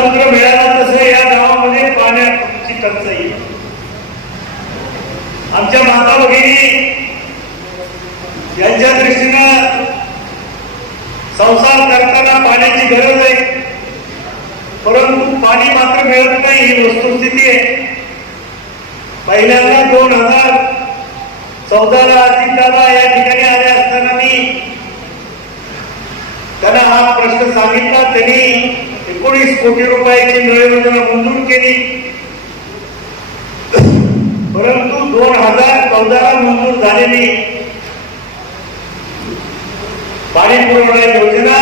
स्वातंत्र्य मिळालं तसं या गावामध्ये पाण्याची टंचाई आमच्या माता भगिनी यांच्या दृष्टीनं संसार करताना पाण्याची गरज आहे. परंतु पाणी मात्र मिळत नाही ही वस्तुस्थिती आहे. पहिल्यांदा दोन हजार चौदाला चिंताला या ठिकाणी आले असताना मी त्यांना हा प्रश्न सांगितला. त्यांनी एकोणीस कोटी रुपयाची नळ योजना मंजूर केली परंतु दोन हजार चौदाला मंजूर झालेली पाणी पुरवठा योजना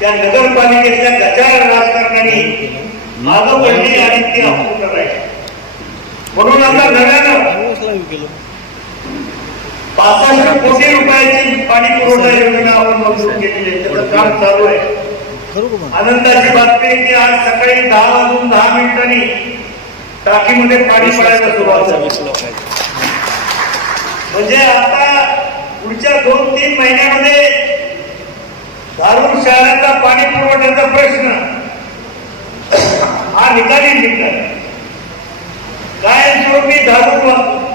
त्या नगरपालिकेच्या गचाळ राजकारणाने मागं पडली आणि ती अपूर्ण राहिली म्हणून आता नव्यानं पासष्ट कोटी रुपयाची पाणी पुरवठा योजना आपण मंजूर केलेली आहे. त्याचं काम चालू आहे. आनंदाची बातमी आहे की आज सकाळी दहा वाजून दहा मिनिटांनी टाकीमध्ये पाणी पडायला सुरुवात झाली. म्हणजे आता पुढच्या दोन तीन महिन्यामध्ये धारूर शहराचा पाणी पुरवठ्याचा प्रश्न हा निकाली निघणार कायमस्वरूपी धारूर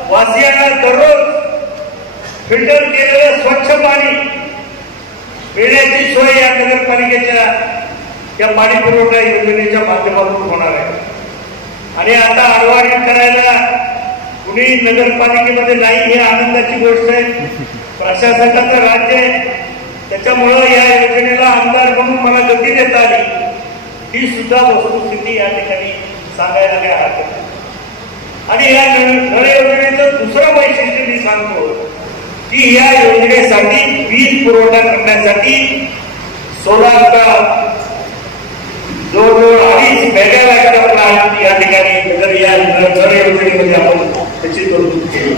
वासियांना दररोज फिल्टर केलेलं स्वच्छ पाणी पिण्याची सोय या नगरपालिकेच्या या पाणी पुरवठा योजनेच्या माध्यमातून होणार आहे. आणि आता आरवाडी करायला कुणी नगरपालिकेमध्ये नाही ही आनंदाची गोष्ट आहे. प्रशासनाचं राज्य आहे. त्याच्यामुळं या योजनेला आमदार म्हणून मला गती देता आली. ही सुद्धा वस्तुस्थिती या ठिकाणी सांगायला काय हरकत नाही. आणि या नळ योजनेचं दुसरं वैशिष्ट्य मी सांगतो की या योजनेसाठी वीज पुरवठा करण्यासाठी सोलारचा जवळजवळ अडीच मेगावॅटचा प्लांट या ठिकाणी नगर या योजनेमध्ये आपण त्याची तरतूद केली.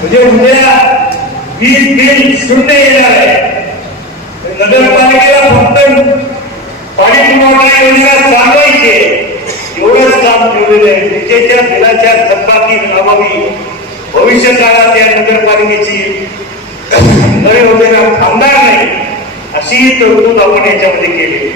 म्हणजे उद्या वीज बिल शून्य येणार आहे. नगरपालिकेला फक्त पाणी पुरवठा योजना चालवायची आहे. एवढंच काम ठेवलेलं आहे. विजेच्या बिलाच्या थकबाकी अभावी भविष्य काळात या नगरपालिकेची खरे होते ना थांबणार नाही अशी तरतूद आपण याच्यामध्ये केली.